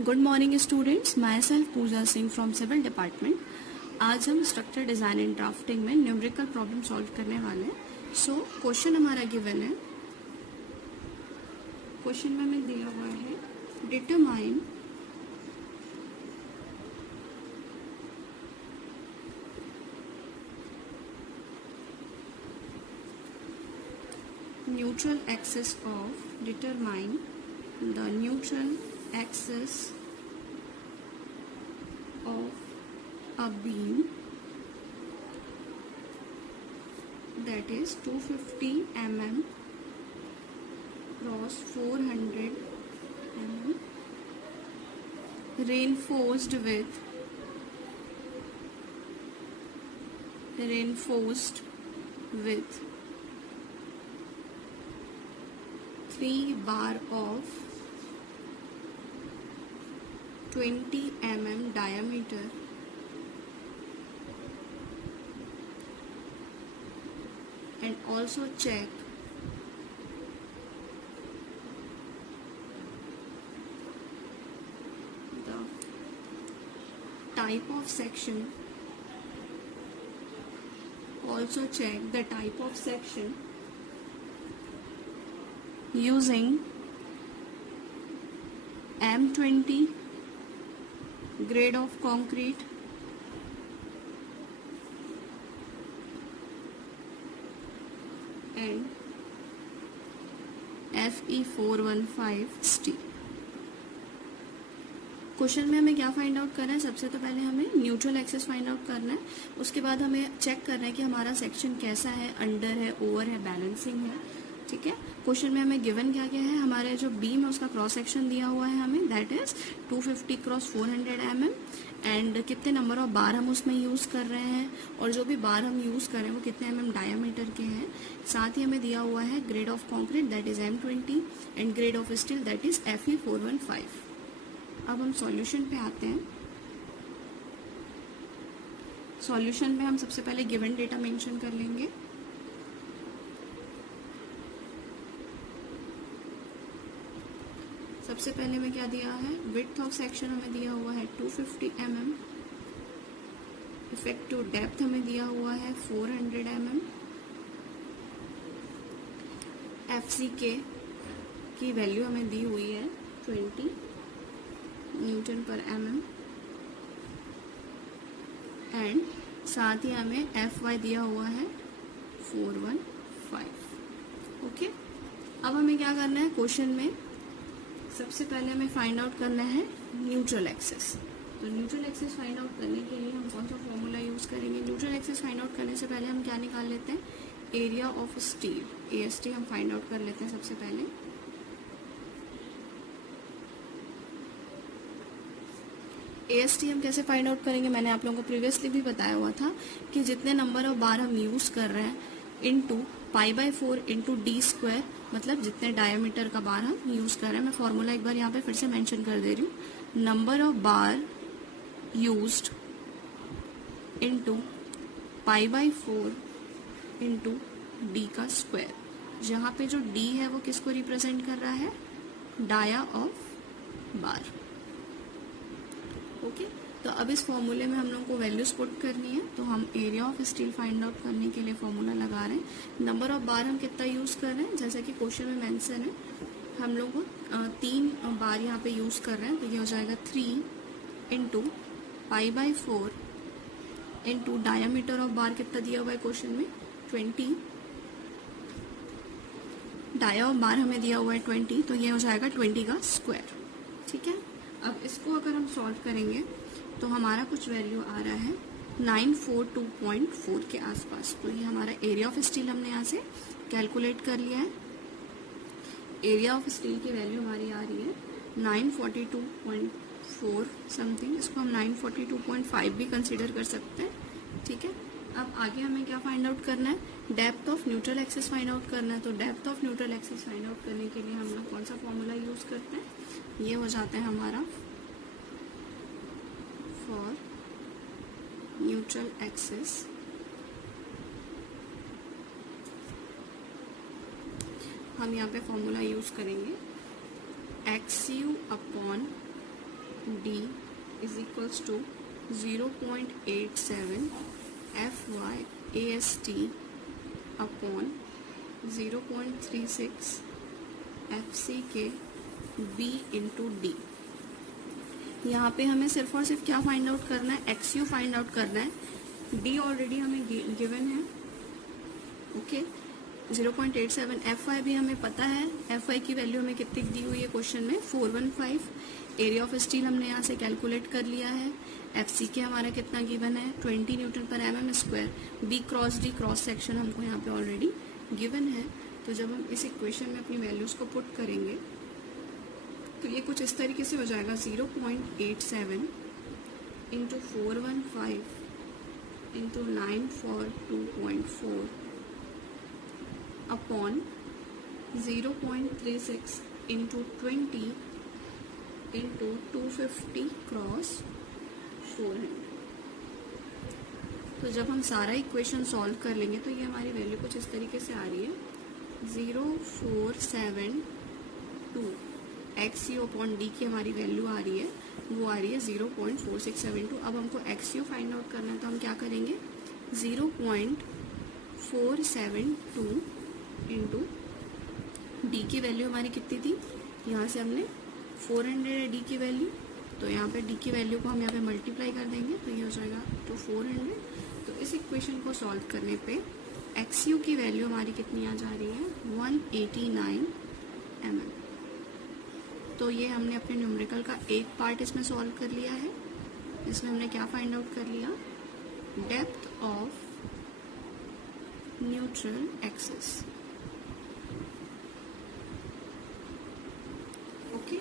Good morning students, myself Pooja Singh from civil department. आज हम structure design and drafting में numerical problem solve करने वाले हैं। सो क्वेश्चन हमारा गिवन है। क्वेश्चन में हमें दिया हुआ है determine neutral axis of determine the neutral axis of a beam that is 250 mm cross 400 mm reinforced with 3 bar of 20 mm diameter and also check the type of section using M20 grade of concrete and Fe415 steel. Question में हमें क्या find out करना है? सबसे तो पहले हमें neutral axis find out करना है। उसके बाद हमें चेक करना है कि हमारा सेक्शन कैसा है, अंडर है, ओवर है, बैलेंसिंग है। ठीक है। क्वेश्चन में हमें गिवन क्या क्या है? हमारे जो बीम है उसका क्रॉस सेक्शन दिया हुआ है हमें, that is 250 cross 400 mm and कितने नंबर ऑफ बार हम उसमें यूज कर रहे हैं और जो भी बार हम यूज कर रहे हैं वो कितने mm डायमीटर के हैं। साथ ही हमें दिया हुआ है grade of concrete that is M20 and grade of steel that is Fe415। अब हम सॉल्यूशन पे आते हैं। सॉल्यूशन में हम सबसे पहले गिवन डेटा मेंशन कर लेंगे। सबसे पहले में क्या दिया है? विड्थ ऑफ सेक्शन हमें दिया हुआ है 250 mm, इफेक्टिव डेप्थ हमें दिया हुआ है 400 mm, FCK की वैल्यू हमें दी हुई है 20 न्यूटन पर mm एंड साथ ही हमें Fy दिया हुआ है 415। ओके। अब हमें क्या करना है? क्वेश्चन में सबसे पहले हमें फाइंड आउट करना है न्यूट्रल एक्सेस। तो न्यूट्रल एक्सेस फाइंड आउट करने के लिए हम कौन सा फॉर्मूला यूज करेंगे? न्यूट्रल एक्सेस फाइंड आउट करने से पहले हम क्या निकाल लेते हैं? एरिया ऑफ स्टील, AST हम फाइंड आउट कर लेते हैं सबसे पहले। AST हम कैसे फाइंड आउट करेंगे? मैंने आप लोगों को प्रीवियसली भी बताया हुआ था कि जितने नंबर ऑफ बार हम यूज कर रहे हैं इनटू π/4 इंटू d², मतलब जितने डायमीटर का बार हम यूज कर रहे हैं। मैं फॉर्मूला एक बार यहाँ पे फिर से मेंशन कर दे रही हूँ। Number of bar used into π/4 into d का स्क्वायर, जहाँ पे जो d है वो किसको रिप्रेजेंट कर रहा है? Dia of bar. ओके। तो अब इस फॉर्मूले में हम लोग को वैल्यूज पुट करनी है। तो हम area of steel find out करने के लिए फॉर्मूला लगा रहे हैं। नंबर ऑफ बार हम कितना यूज कर रहे हैं? जैसा कि क्वेश्चन में मेंशन है, हम लोग 3 बार यहाँ पे यूज कर रहे हैं। तो ये हो जाएगा 3 into π/4 into diameter of bar कितना दिया हुआ है क्वेश्चन में? 20। डाया ऑफ बार हमें दिया हुआ है 20, तो ये हो जाएगा 20 का स्क्वायर। ठीक है। अब इसको अगर हम सॉल्व करेंगे तो हमारा कुछ वैल्यू आ रहा है 942.4 के आसपास। तो ये हमारा एरिया ऑफ स्टील हमने यहाँ से कैलकुलेट कर लिया है। एरिया ऑफ स्टील की वैल्यू हमारी आ रही है 942.4 समथिंग। इसको हम 942.5 भी कंसीडर कर सकते हैं। ठीक है। अब आगे हमें क्या फाइंड आउट करना है? Depth of neutral axis find out करना है। तो depth of neutral axis find out करने के लिए हम लोग कौन सा फॉर्मूला यूज करते हैं? ये हो जाता है हमारा फॉर न्यूट्रल एक्सेस हम यहाँ पे फॉर्मूला यूज करेंगे XU upon D is equals to 0.87 FY AST upon 0.36 FC के B इंटू डी। यहाँ पे हमें सिर्फ और सिर्फ क्या फाइंड आउट करना है, XU फाइंड आउट करना है। डी ऑलरेडी हमें गिवन है, ओके। 0.87 FY भी हमें पता है, FY की वैल्यू हमें कितनी दी हुई है क्वेश्चन में, 415। एरिया ऑफ स्टील हमने यहाँ से कैलकुलेट कर लिया है। FCK हमारा कितना गिवन है, 20 newton per mm square. B cross D cross section हमको यहाँ पे ऑलरेडी गिवन है। तो जब हम इस इक्वेशन में अपनी वैल्यूज को पुट करेंगे तो ये कुछ इस तरीके से हो जाएगा, 0.87 into 415 into 942.4 upon 0.36 into 20 into 250 cross 400। तो जब हम सारा इक्वेशन सॉल्व कर लेंगे तो ये हमारी वैल्यू कुछ इस तरीके से आ रही है, 0472 XU अपॉन डी की हमारी वैल्यू आ रही है, वो आ रही है 0.4672। अब हमको XU फाइंड आउट करना है तो हम क्या करेंगे, 0.472 इंटू डी की वैल्यू हमारी कितनी थी, यहाँ से हमने 400 है डी की वैल्यू, तो यहाँ पे डी की वैल्यू को हम यहाँ पे मल्टीप्लाई कर देंगे तो ये हो जाएगा तो 400। तो इस इक्वेशन को सॉल्व करने पे XU की वैल्यू हमारी कितनी आ जा रही है, 189 mm। तो ये हमने अपने न्यूमेरिकल का एक पार्ट इसमें सॉल्व कर लिया है। इसमें हमने क्या फाइंड आउट कर लिया, depth of neutral axis, okay.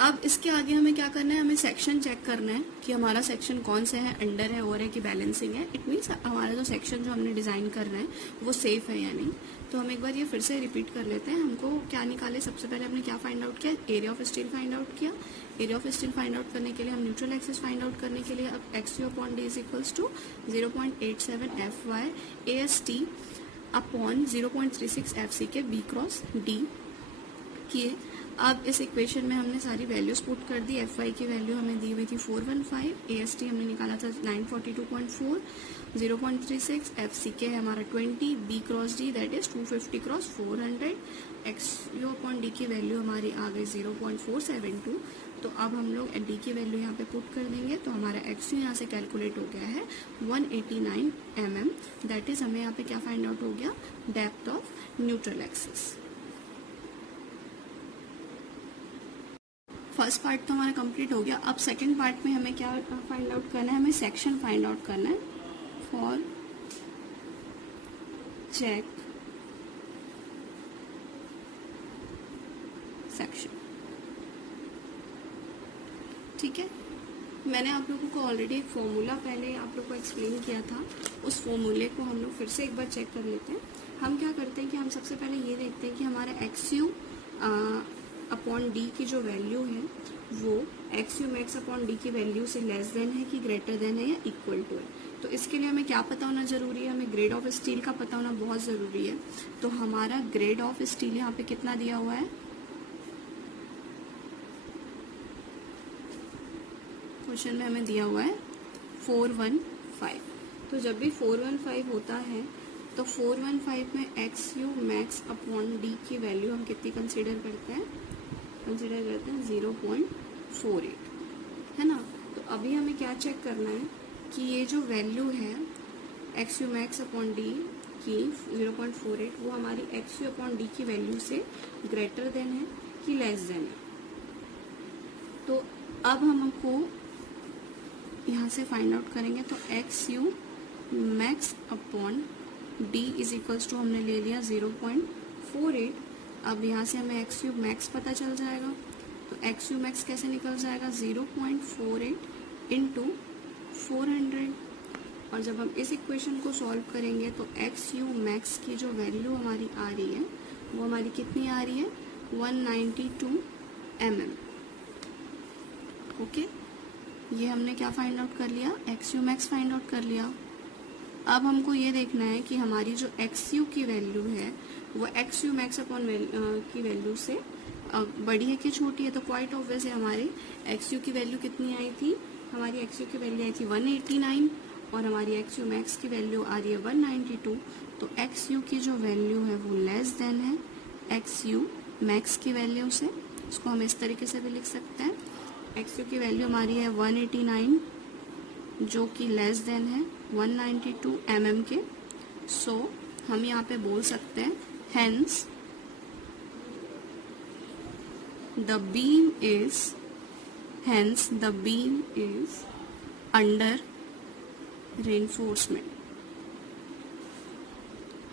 अब इसके आगे हमें क्या करना है, हमें सेक्शन चेक करना है कि हमारा सेक्शन कौन सा है, अंडर है, ओवर है कि बैलेंसिंग है। इट मीन्स हमारा जो सेक्शन जो हमने डिजाइन कर रहे हैं वो सेफ है या नहीं। तो हम एक बार ये फिर से रिपीट कर लेते हैं। हमको क्या निकाले, सबसे पहले हमने क्या फाइंड आउट किया, area of steel find out किया। Area of steel find out करने के लिए हम न्यूट्रल एक्सिस फाइंड आउट करने के लिए अब XU upon D is equals to 0.87 FY AST upon 0.36 FC के B क्रॉस D किए। अब इस इक्वेशन में हमने सारी वैल्यूज पुट कर दी। FY की वैल्यू हमें दी हुई थी 415, AST हमने निकाला था 942.4, 0.36 FCK है हमारा 20, B cross D that is 250 cross 400, XU upon D की वैल्यू हमारी आ गई 0.472। तो अब हम लोग D की वैल्यू यहाँ पे पुट कर देंगे तो हमारा XU यहाँ से कैलकुलेट हो गया है 189 mm। दैट इज हमें यहाँ पे क्या फाइंड आउट हो गया, depth of neutral axis. First part तो हमारा कंप्लीट हो गया। अब सेकंड पार्ट में हमें क्या फाइंड आउट करना है, हमें सेक्शन फाइंड आउट करना है। फॉर चेक सेक्शन, ठीक है। मैंने आप लोगों को ऑलरेडी एक फॉर्मूला पहले आप लोग को एक्सप्लेन किया था, उस फॉर्मूले को हम लोग फिर से एक बार चेक कर लेते हैं। हम क्या करते हैं कि हम सबसे पहले ये देखते हैं कि हमारा XU अपॉन डी की जो वैल्यू है वो XU मैक्स अपॉन डी की वैल्यू से लेस देन है कि ग्रेटर देन है या इक्वल टू है। तो इसके लिए हमें क्या पता होना जरूरी है, हमें ग्रेड ऑफ स्टील का पता होना बहुत जरूरी है। तो हमारा ग्रेड ऑफ स्टील यहाँ पे कितना दिया हुआ है, क्वेश्चन में हमें दिया हुआ है 415। तो जब भी 415 होता है तो 415 में XU मैक्स अपॉन डी की वैल्यू हम कितनी कंसीडर करते हैं, 0.48, है ना। तो अभी हमें क्या चेक करना है कि ये जो वैल्यू है XU मैक्स अपॉन डी की 0.48 वो हमारी XU अपॉन डी की वैल्यू से ग्रेटर देन है कि लेस देन है। तो अब हमको यहाँ से फाइंड आउट करेंगे तो XU max upon D is equals to हमने ले लिया 0.48। अब यहाँ से हमें XU मैक्स पता चल जाएगा। तो XU मैक्स कैसे निकल जाएगा, 0.48 इंटू 400। और जब हम इस इक्वेशन को सॉल्व करेंगे तो XU मैक्स की जो वैल्यू हमारी आ रही है वो हमारी कितनी आ रही है, 192 mm, ओके। ये हमने क्या फाइंड आउट कर लिया, XU मैक्स फाइंड आउट कर लिया। अब हमको ये देखना है कि हमारी जो XU की वैल्यू है वो XU मैक्स अपॉन की वैल्यू से बड़ी है कि छोटी है, तो क्वाइट ऑब्वियस है हमारे एक्स यू की वैल्यू कितनी आई थी, हमारी एक्स यू की वैल्यू आई थी 189 और हमारी एक्स यू मैक्स की वैल्यू आ रही है 192। तो एक्स यू की जो वैल्यू है वो लेस देन है एक्स यू मैक्स की वैल्यू से। इसको हम इस तरीके से भी लिख सकते हैं, एक्स यू की वैल्यू हमारी है 189 जो कि लेस देन है 192 mm के। सो हम यहाँ पे बोल सकते हैं hence the beam is under reinforcement.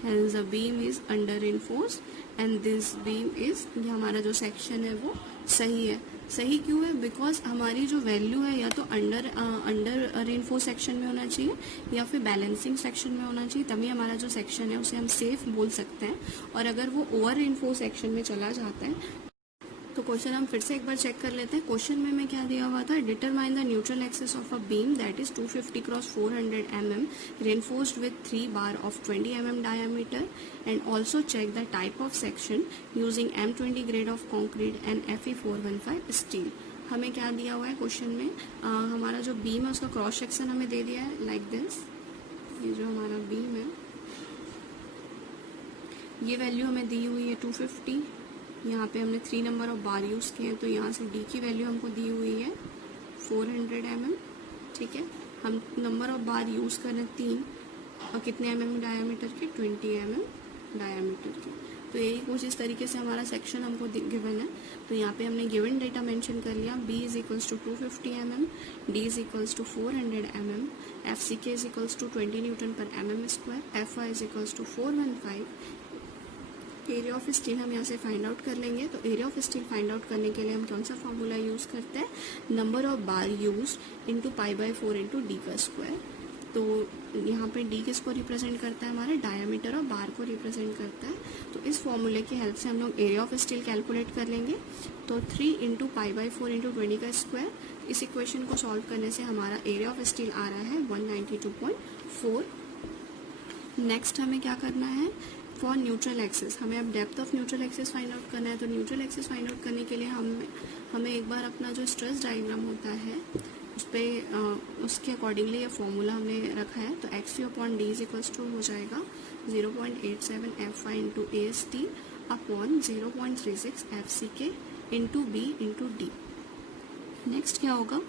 Hence the beam is under reinforced and this beam is, ये हमारा जो सेक्शन है वो सही है। सही क्यों है? बिकॉज हमारी जो वैल्यू है या तो अंडर रेनफोर्स सेक्शन में होना चाहिए या फिर बैलेंसिंग सेक्शन में होना चाहिए, तभी हमारा जो सेक्शन है उसे हम सेफ बोल सकते हैं। और अगर वो ओवर रेनफोर्स सेक्शन में चला जाता है तो क्वेश्चन हम फिर से एक बार चेक कर लेते हैं। क्वेश्चन में क्या दिया हुआ था, determine the neutral axis of a beam that is 250 cross 400 mm reinforced with 3 bar of 20 mm diameter and also check the type of section using M20 grade of concrete and Fe415 steel। हमें क्या दिया हुआ है question में, हमारा जो beam है उसका क्रॉस सेक्शन हमें दे दिया है लाइक दिस। ये जो हमारा बीम है ये वैल्यू हमें दी हुई है 250। यहाँ पे हमने 3 नंबर ऑफ बार यूज़ किए हैं, तो यहाँ से डी की वैल्यू हमको दी हुई है 400 mm। ठीक है, हम नंबर ऑफ बार यूज़ कर रहे हैं 3 और कितने mm डायामीटर के, 20 mm डायामीटर के। तो यही कुछ इस तरीके से हमारा सेक्शन हमको गिवन है। तो यहाँ पे हमने गिवन डेटा मेंशन कर लिया, B is equals to 250 mm, D is equals to 400 mm, FCK is equals to 20 newton per mm square, FY is equals to 415। Area of steel हम यहाँ से फाइंड आउट कर लेंगे। तो area of steel find out करने के लिए हम कौन सा फॉर्मूला यूज़ करते हैं, number of bar use into π/4 into D का स्क्वायर। तो यहाँ पे डी किसको रिप्रेजेंट करता है, हमारे डायमीटर और बार को रिप्रेजेंट करता है। तो इस फॉर्मूले की हेल्प से हम लोग एरिया ऑफ स्टील कैलकुलेट कर लेंगे। तो 3 इंटू π/4 इंटू 20 का स्क्वायर, इस इक्वेशन को सॉल्व करने से हमारा एरिया ऑफ स्टील आ रहा है 192.4। नेक्स्ट हमें क्या करना है, फॉर न्यूट्रल एक्सिस हमें अब depth of neutral axis find out करना है। तो न्यूट्रल एक्सिस फाइंड आउट करने के लिए हमें एक बार अपना जो स्ट्रेस डायग्राम होता है उस पर उसके अकॉर्डिंगली ये फॉर्मूला हमने रखा है। तो XU upon D is equals to हो जाएगा 0.87 FY into AST upon 0.36 FCK into B into D। Next क्या होगा,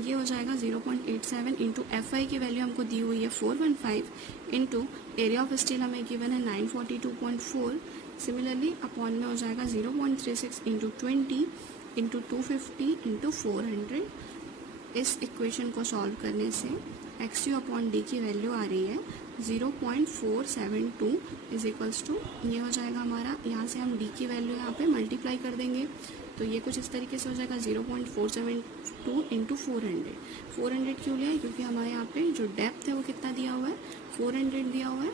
ये हो जाएगा 0.87 इंटू FI की वैल्यू हमको दी हुई है 415 इंटू एरिया ऑफ स्टील हमें गिवन है 942.4। सिमिलरली अपॉन में हो जाएगा 0.36 इंटू 20 इंटू 250 इंटू 400। इस इक्वेशन को सॉल्व करने से XU अपॉन डी की वैल्यू आ रही है 0.472 इज इक्वल्स टू, ये हो जाएगा हमारा, यहाँ से हम डी की वैल्यू यहाँ पे मल्टीप्लाई कर देंगे। तो ये कुछ इस तरीके से हो जाएगा 0.472 इंटू 400। 400 क्यों लिया है, क्योंकि हमारे यहाँ पे जो डेप्थ है वो कितना दिया हुआ है, 400 दिया हुआ है।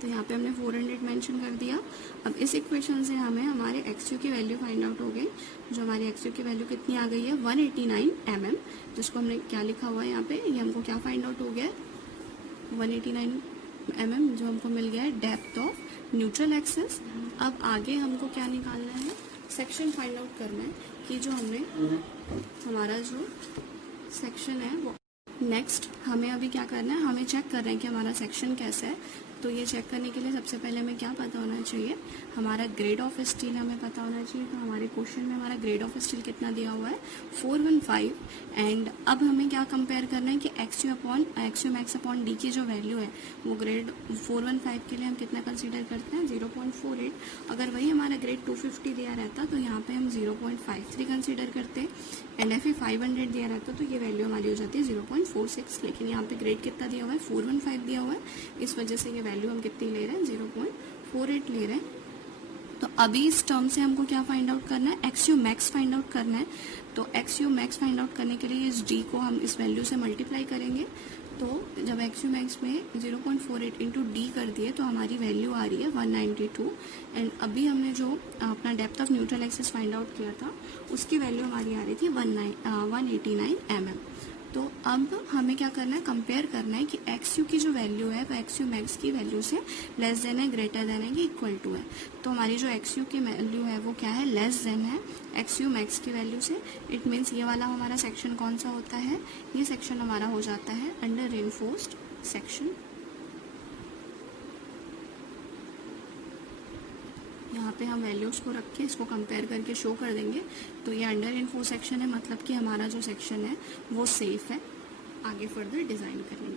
तो यहाँ पे हमने 400 मेंशन कर दिया। अब इस इक्वेशन से हमें हमारे XU की वैल्यू फाइंड आउट हो गई। जो हमारी XU की वैल्यू कितनी आ गई है 189 mm, जिसको हमने क्या लिखा हुआ है यहाँ पे, ये हमको क्या फाइंड आउट हो गया 189 mm, जो हमको मिल गया है डेप्थ ऑफ न्यूट्रल एक्सिस। अब आगे हमको क्या निकालना है, सेक्शन फाइंड आउट करना है कि जो हमने हमारा जो सेक्शन है वो। नेक्स्ट हमें अभी क्या करना है, हमें चेक कर रहे हैं कि हमारा सेक्शन कैसा है। तो ये चेक करने के लिए सबसे पहले हमें क्या पता होना चाहिए, हमारा ग्रेड ऑफ स्टील हमें पता होना चाहिए। तो हमारे क्वेश्चन में हमारा ग्रेड ऑफ स्टील कितना दिया हुआ है 415। एंड अब हमें क्या कंपेयर करना है कि XU मैक्स अपॉन डी की जो वैल्यू है वो ग्रेड 415 के लिए हम कितना कंसीडर करते हैं 0.48। अगर वही हमारा ग्रेड 250 दिया रहता तो यहाँ पे हम 0.53 कंसीडर करते एंड Fe 500 दिया रहता तो ये वैल्यू हमारी हो जाती है 0.46। लेकिन यहाँ पे ग्रेड कितना दिया हुआ है 415 दिया हुआ है, इस वजह से ये वैल्यू हम कितनी ले रहे हैं 0.48 ले रहे हैं। तो अभी इस टर्म से हमको क्या फाइंड आउट करना है, XU मैक्स फाइंड आउट करना है। तो XU मैक्स फाइंड आउट करने के लिए इस D को हम इस वैल्यू से मल्टीप्लाई करेंगे। तो जब XU मैक्स में 0.48 इंटू डी कर दिए तो हमारी वैल्यू आ रही है 192। एंड अभी हमने जो अपना depth of neutral axis find out किया था उसकी वैल्यू हमारी आ रही थी 189 mm। तो अब हमें क्या करना है, कंपेयर करना है कि एक्स यू की जो वैल्यू है वो एक्स यू मैक्स की वैल्यू से लेस देन है, ग्रेटर देन है कि इक्वल टू है। तो हमारी जो एक्स यू की वैल्यू है वो क्या है, लेस देन है एक्स यू मैक्स की वैल्यू से। इट मीन्स ये वाला हमारा सेक्शन कौन सा होता है, ये सेक्शन हमारा हो जाता है अंडर रेनफोर्स्ड सेक्शन। यहाँ पे हम वैल्यूज को रख के इसको कंपेयर करके शो कर देंगे। तो ये अंडर रेनफोर्स्ड सेक्शन है, मतलब कि हमारा जो सेक्शन है वो सेफ है आगे फर्दर डिजाइन करने के लिए।